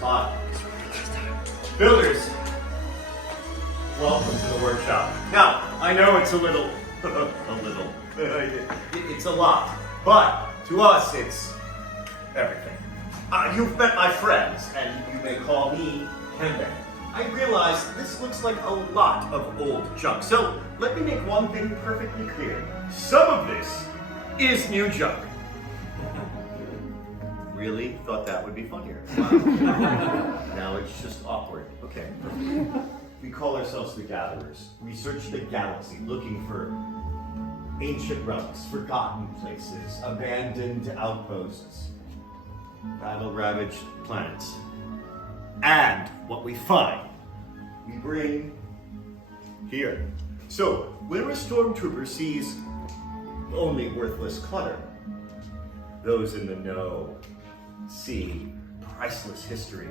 spot. Builders, welcome to the workshop. Now, I know it's a little, it's a lot, but to us it's everything. You've met my friends, and you may call me Kyber. I realize this looks like a lot of old junk, so let me make one thing perfectly clear. Some of this is new junk. Really thought that would be funnier. Wow. Now it's just awkward. Okay, perfect. We call ourselves the Gatherers. We search the galaxy looking for ancient relics, forgotten places, abandoned outposts, battle-ravaged planets. And what we find, we bring here. So, when a stormtrooper sees only worthless clutter, those in the know see priceless history.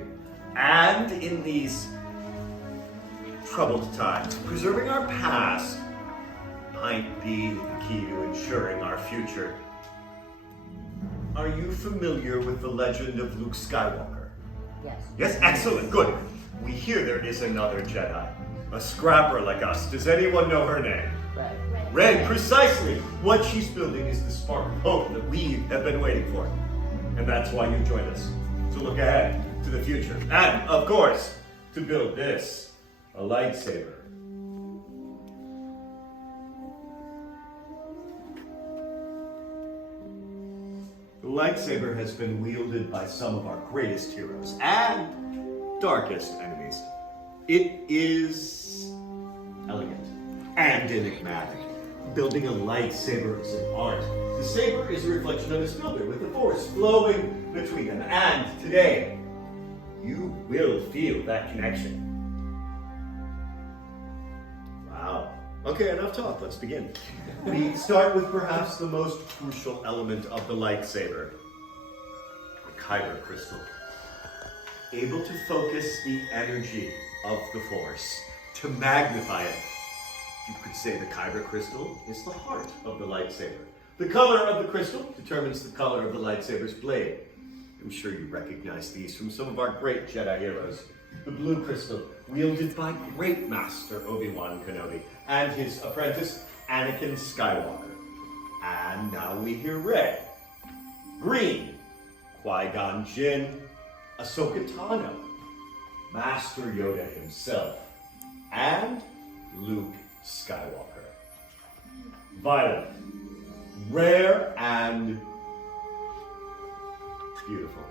And in these troubled times, preserving our past might be the key to ensuring our future. Are you familiar with the legend of Luke Skywalker? Yes. Yes, excellent, good. We hear there is another Jedi, a scrapper like us. Does anyone know her name? Red. Red, precisely. What she's building is the spark of hope that we have been waiting for. And that's why you joined us, to look ahead to the future. And, of course, to build this, a lightsaber. The lightsaber has been wielded by some of our greatest heroes and darkest enemies. It is elegant and enigmatic. Building a lightsaber is an art. The saber is a reflection of its builder, with the force flowing between them. And today, you will feel that connection. Wow. Okay, enough talk. Let's begin. We start with perhaps the most crucial element of the lightsaber, the Kyber crystal. Able to focus the energy of the force, to magnify it. You could say the Kyber crystal is the heart of the lightsaber. The color of the crystal determines the color of the lightsaber's blade. I'm sure you recognize these from some of our great Jedi heroes. The blue crystal, wielded by great master Obi-Wan Kenobi and his apprentice Anakin Skywalker. And now we hear red. Green, Qui-Gon Jinn, Ahsoka Tano, Master Yoda himself, and Luke Skywalker. Violet, rare and beautiful,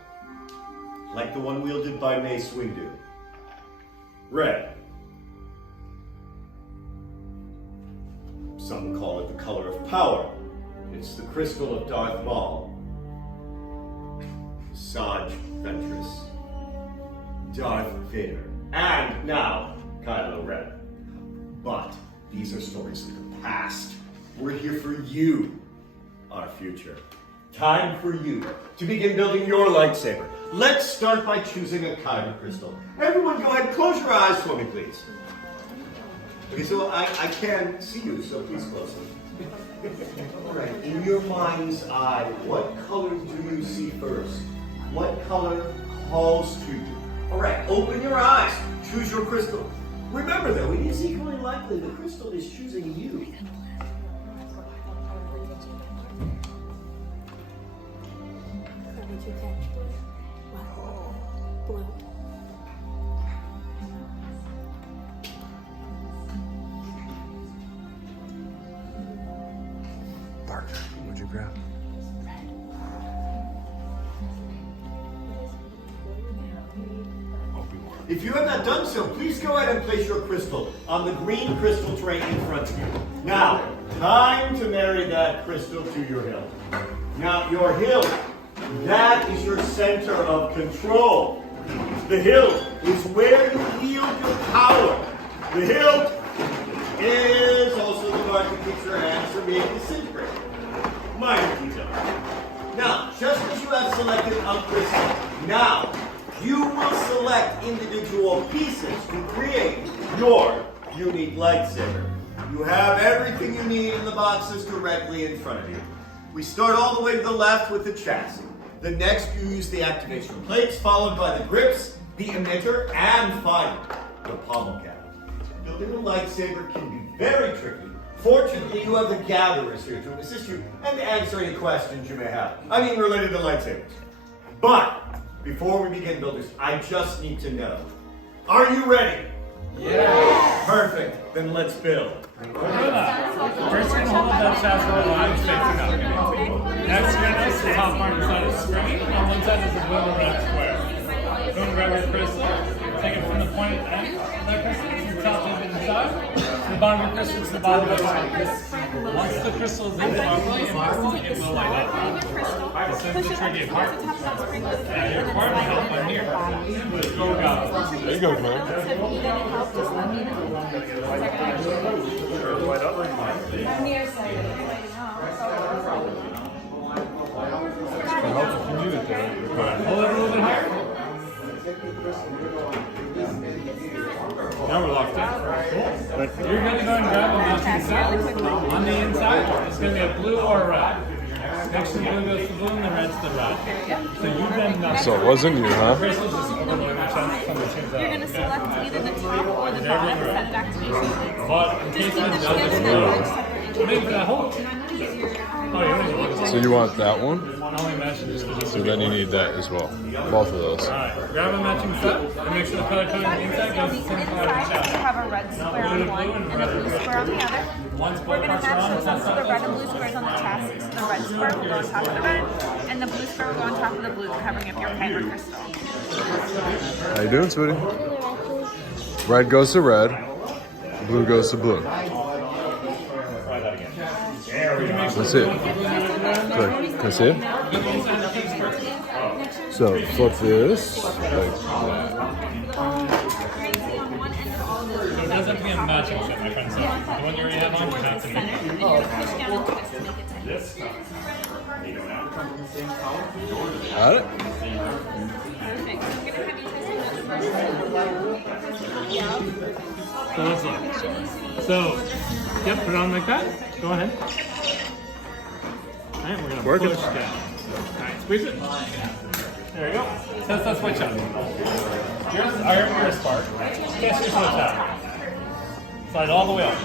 like the one wielded by Mace Windu. Red, some call it the color of power. It's the crystal of Darth Maul, Saj Ventress, Darth Vader, and now Kylo Ren. But these are stories of the past. We're here for you, our future. Time for you to begin building your lightsaber. Let's start by choosing a Kyber crystal. Everyone go ahead and close your eyes for me, please. Okay, so I can see you, so please close them. All right, in your mind's eye, what color do you see first? What color calls to you? All right, open your eyes. Choose your crystal. Remember, though, it is equally likely the crystal is choosing you. Bart, what'd you grab? If you have not done so, please go ahead and place your crystal on the green crystal tray in front of you. Now, time to marry that crystal to your hilt. Now, your hilt, that is your center of control. The hilt is where you wield your power. The hilt is also the mark that keeps your hands from being disintegrated. Minor detail. Now, just as you have selected a crystal, now you will select individual pieces to create your unique lightsaber. You have everything you need in the boxes directly in front of you. We start all the way to the left with the chassis. The next, you use the activation plates, followed by the grips the emitter, and finally, the pommel cap. Building a lightsaber can be very tricky. Fortunately, you have the gatherers here to assist you and answer any questions you may have. I mean, related to lightsabers. But, before we begin, builders, I just need to know, are you ready? Yes! Perfect, then let's build. First, we're going to hold that shaft for a line facing up. Next, you're going to notice the top part inside is springy. On one side is a blue and red square. Go and grab your crystal. Take it from the point end of that crystal to the top end inside. The bottom of the crystal to the bottom of the crystal. Once the crystal is in properly and crystal, it will light up. This is the tricky part. Yeah, your part will help on here. Go go. There you go, man. I'm nearsighted. It helps if you need it there. Hold it a little bit higher. Now we're locked in. But you're going to go and grab a matching set. On the inside, it's going to be a blue or a red. Next to the blue goes to blue and the red to the red. So you then So it wasn't you, huh? Crystal's just overloading your chest. You're going to select either the top or the bottom set of activation. But in case it doesn't wait for that hold. Oh, yeah. So you want that one? Only matching just because So then you need that as well. Both of those. Alright, grab a matching set and make sure the color coding on the inside goes the same color as the Inside, we chest. have a red square on one and a blue square on the other. Once We're both going to parts are match on, those up so the red and blue squares on the chest. The red square will go on top of the red, and the blue square will go on top of the blue, covering up your Kyber crystal. How you doing, sweetie? Red goes to red. Blue goes to blue. That's it. Can I see it? So flip this like that. So it doesn't have to be a matching set, my friend. So the one you already have on, you have to make. And you're going to push down and twist to make it tight. Got it? Perfect. I'm going to have you testing that first. So let's look. So, yep, put it on like that. Go ahead. Alright, we're going to push down. Alright, squeeze it. There you go. Test that switch up. Here's your spark. Test your switch out. Slide all the way up.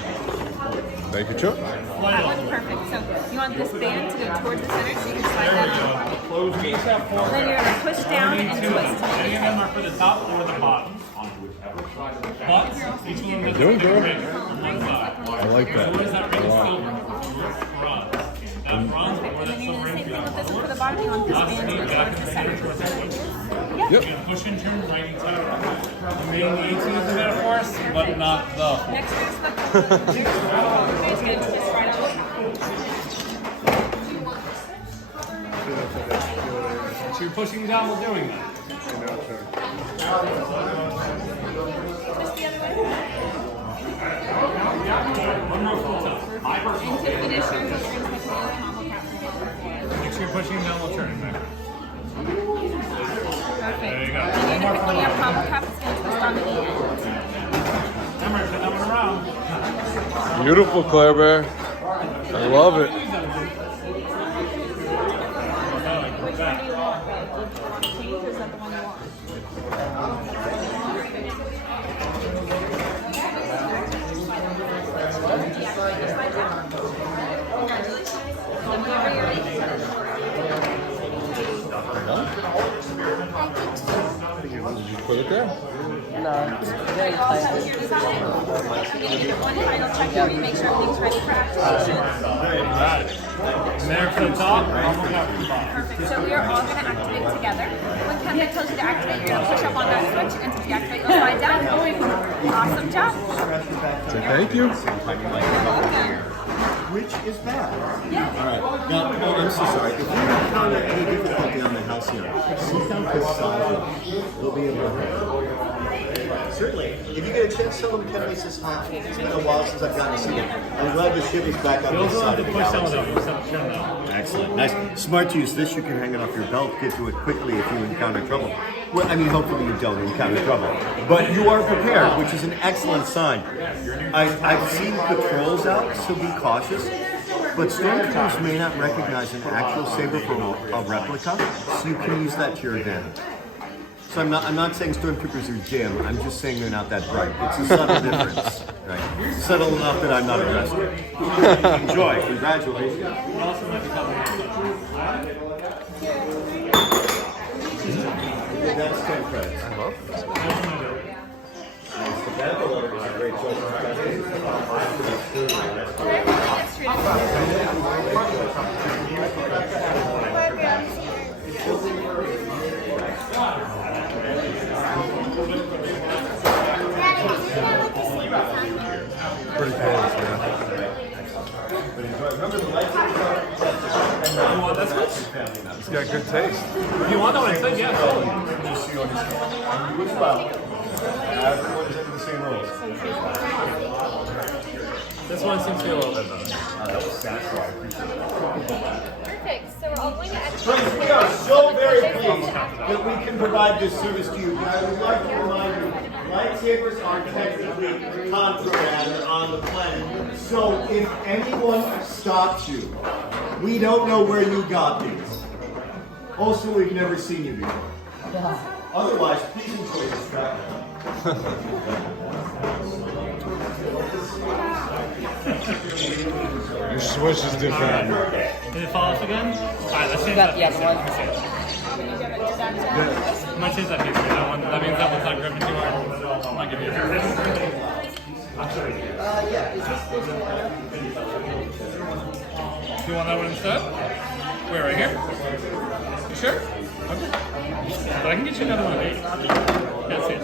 Thank you, Chuck. Slide That all the one's way. perfect. So you want this band to go towards the center so you can slide There we that go. up. Close these up forward. Then you're going to push down and Two. twist. Any of them are for the top or the bottom. But each one gets Doing a good. ring on one side. I like So what is that. that ring? A lot. Silver. Bronze. That bronze or And that then you do silver the ring same thing with this for one for the bottom. You want this Lots band of to neat go back towards the and center. forth towards that switch. Yep. You can push and turn 92. The main need to use the metaphors, but not the force. Next is the It's going to just right on top. So you're pushing down while doing that. Twist the other way. One more full time. And to finish your heat rings with the combo cap from before. Make sure you're pushing down while turning back. Perfect. There you go. And you're going to pick one of your combo caps. It's going to twist onto the end. Remember, turn that one around. Beautiful, Claire Bear. I love it. Which one do you want? Do you want to change or is that the one you want? Whenever you're ready. Did you put it there? No, it's very All tight. set here. Is that it? We're going to give it one final check here. We make sure everything's ready for activation. Alright. And there for the top, one more cap for the bottom. Perfect. So we are all going to activate together. When Kevin tells you to activate, you're going to push up on that switch, and to deactivate, you'll slide down. Awesome job. Say thank you. Welcome. Which is bad. Yeah. Alright, now, oh, I'm so sorry. If you encounter any difficulty on the halcyon, seek out the Savi. We'll be able to help. Certainly. If you get a chance, tell him Kevin says hi. It's been a while since I've gotten to see him. I'm glad the ship is back on You this also side have of to the push down with galaxy. it. You just have to turn that. Excellent. Nice. Smart to use this. You can hang it off your belt, get to it quickly if you encounter trouble. Well, I mean, hopefully you don't encounter trouble. But you are prepared, which is an excellent sign. I've seen patrols out, so be cautious. But stormtroopers may not recognize an actual saber from a replica, so you can use that to your advantage. So I'm not saying stormtroopers are dim. I'm just saying they're not that bright. It's a subtle difference, right? Subtle enough that I'm not addressing it. Enjoy. Congratulations. That's 10 credits. I love this. The Bangalore is a great choice. Pretty close, yeah. Remember the lightsabers? You want that switch? It's got good taste. If you want that one, yeah, totally. Which file? Everyone is under the same rules. This one seems to be a little bit better. That was satisfying. I appreciate it. Perfect. So we're all going to Friends, we are so very pleased that we can provide this service to you. And I would like to remind you, lightsabers are technically contraband on the planet. So if anyone stops you, we don't know where you got these. Also, we've never seen you before. Otherwise, please enjoy this track. Your switch is different. Did it fall off again? Alright, let's change that. Yeah, piece. one. Let me see it. I'm gonna change that piece. That means that one's not gripping too hard. I'm gonna give you a Do you want that one instead? Where, right here? You sure? Okay. But I can get you another one of these. Can't see it.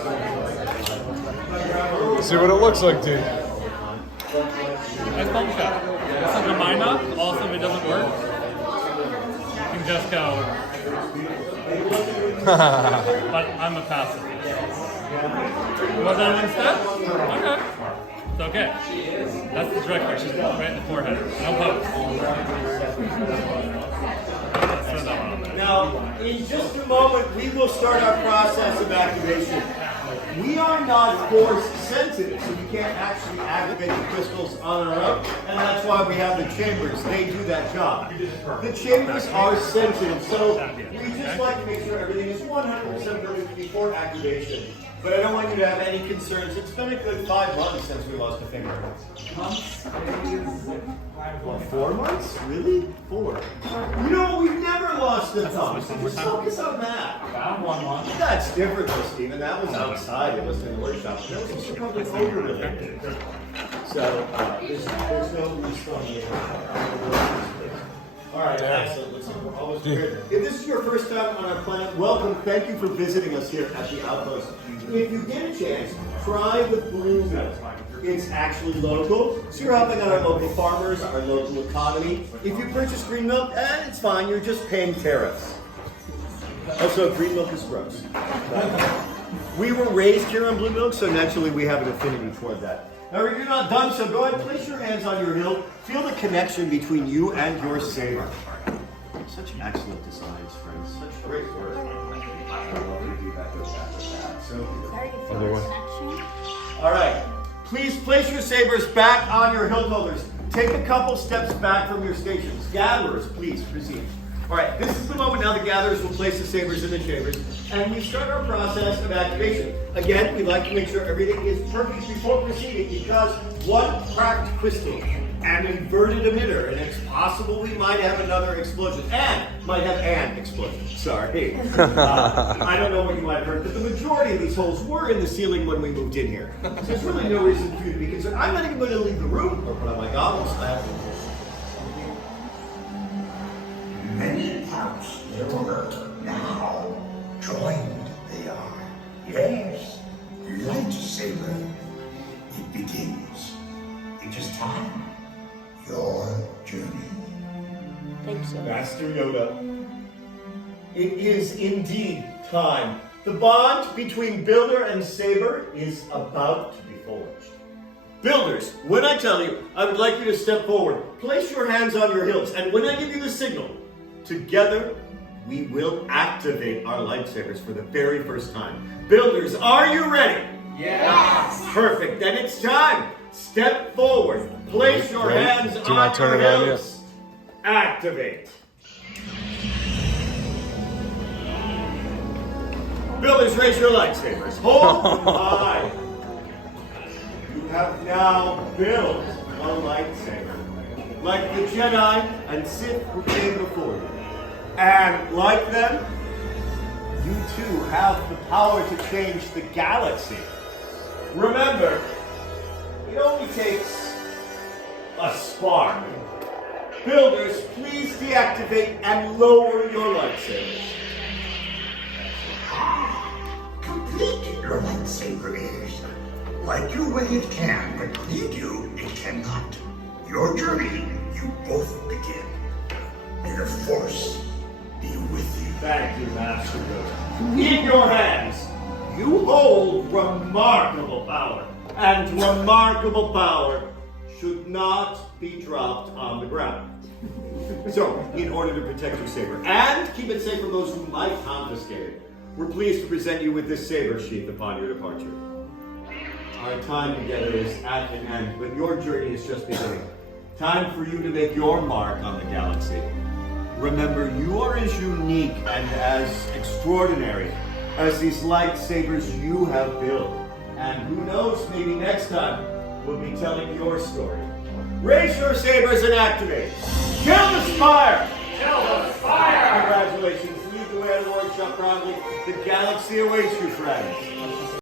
See what it looks like, dude. Nice bump shot. It's like a mind up. Also, if it doesn't work, you can just go. But I'm a pacifist. You want that one instead? Okay. It's okay. That's the direct question. Right in the forehead. No pose. Let's throw that one on there. Now, in just a moment, we will start our process of activation. We are not force sensitive, so we can't actually activate the crystals on our own, and that's why we have the chambers. They do that job. The chambers are sensitive, so we just like to make sure everything is 100% perfect before activation. But I don't want you to have any concerns. It's been a good 5 months since we lost a finger. Months? What, 4 months? Really? 4. You know, we've never lost a thumb. So just focus on that. About 1 month. That's different though, Stephen. That was outside. It wasn't in the workshop. That was just probably over-related. So, there's no response. All right, excellent. Looks like we're almost prepared. If this is your first time on our planet, welcome. Thank you for visiting us here at the Outpost. If you get a chance, try with blue milk. It's actually local, so you're helping out our local farmers, our local economy. If you purchase green milk, it's fine. You're just paying tariffs. Also, green milk is gross. We were raised here on blue milk, so naturally we have an affinity toward that. Now, if you're not done, so go ahead and place your hands on your hilt. Feel the connection between you and your saber. Such excellent designs, friends. Such great work. I love to do that. So, all right. Please place your sabers back on your hilt holders. Take a couple steps back from your stations. Gatherers, please proceed. All right, this is the moment now the gatherers will place the sabers in the chambers, and we start our process of activation. Again, we like to make sure everything is perfect before proceeding because one cracked crystal, an inverted emitter, and it's possible we might have another explosion. And might have an explosion. Sorry. I don't know what you might have heard, but the majority of these holes were in the ceiling when we moved in here. So there's really no reason for you to be concerned. I'm not even going to leave the room or put on my goggles. Many parts older now joined they are. Yes, lightsaber. It begins. It is time. Your journey. Thanks, so. Master Yoda. It is indeed time. The bond between Builder and Saber is about to be forged. Builders, when I tell you, I would like you to step forward. Place your hands on your hilts, and when I give you the signal, together we will activate our lightsabers for the very first time. Builders, are you ready? Yes. Perfect, then it's time. Step forward. Place your hands Do not on turn your it on hilts. Activate. Builders, raise your lightsabers. Hold them high. You have now built a lightsaber, like the Jedi and Sith who came before you. And like them, you too have the power to change the galaxy. Remember, it only takes a spark. Builders, please deactivate and lower your lightsabers. Complete your lightsaber is. Like you way it can, but lead you it cannot. Your journey, you both begin. May the Force be with you. Thank you, Master Yoda. In your hands, you hold remarkable power. And remarkable power should not be dropped on the ground. So, in order to protect your saber and keep it safe from those who might confiscate it, we're pleased to present you with this saber sheath upon your departure. Our time together is at an end, but your journey is just beginning. Time for you to make your mark on the galaxy. Remember, you are as unique and as extraordinary as these lightsabers you have built. And who knows, maybe next time we'll be telling your story. Raise your sabers and activate. Kill the spire! Kill the fire! Congratulations, lead the way to the workshop proudly. The galaxy awaits you, friends.